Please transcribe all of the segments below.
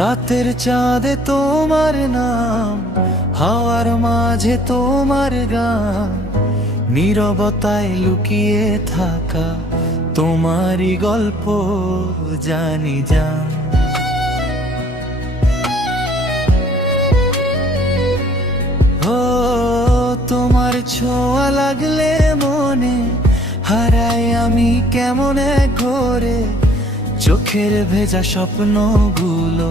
রাতের চাঁদে তোমার নাম, হাওয়ার মাঝে তোমার গান, নীরবতায় লুকিয়ে থাকা তোমারই গল্প জানি জান। ও তোমার ছোঁয়া লাগলে মনে হারাই আমি কেমন এক ঘোরে, চোখের ভেজা স্বপ্নগুলো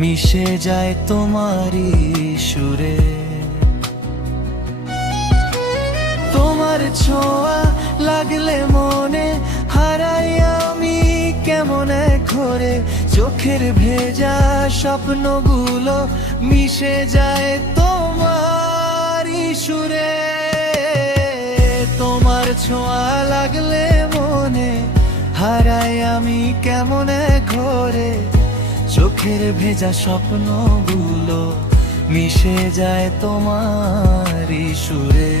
মিশে যায় তোমারই সুরে। তোমার ছোঁয়া লাগলে মনে হারাই আমি কেমন এক ঘোরে, চোখের ভেজা স্বপ্নগুলো মিশে যায় তোমারই সুরে। তোমার ছোঁয়া লাগলে মনে হারাই আমি কেমন এক ঘোরে, চোখের ভেজা স্বপ্নগুলো মিশে যায় তোমারই সুরে।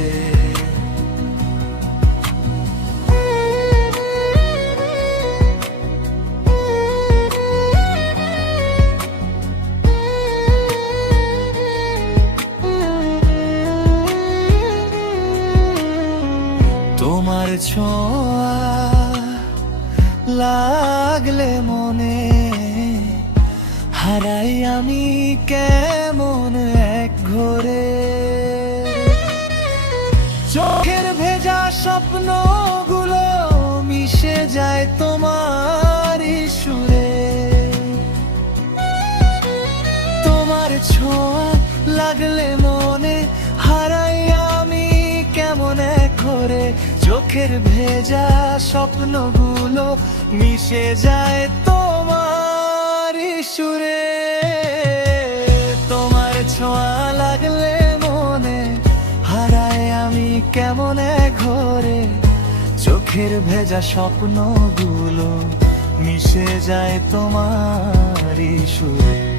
তোমার ছোঁয়া লাগলে মনে হারাই আমি কেমন এক ঘোরে, চোখের ভেজা স্বপ্নগুলো মিশে যায় তোমারই সুরে। তোমার ছোঁয়া লাগলে মনে হারাই আমি কেমন এক ঘোরে, চোখের ভেজা স্বপ্নগুলো মিশে যায় তোমারই সুরে। তোমার ছোঁয়া লাগলে মনে হারাই আমি কেমন এক ঘোরে, চোখের ভেজা স্বপ্নগুলো মিশে যায় তোমারই সুরে।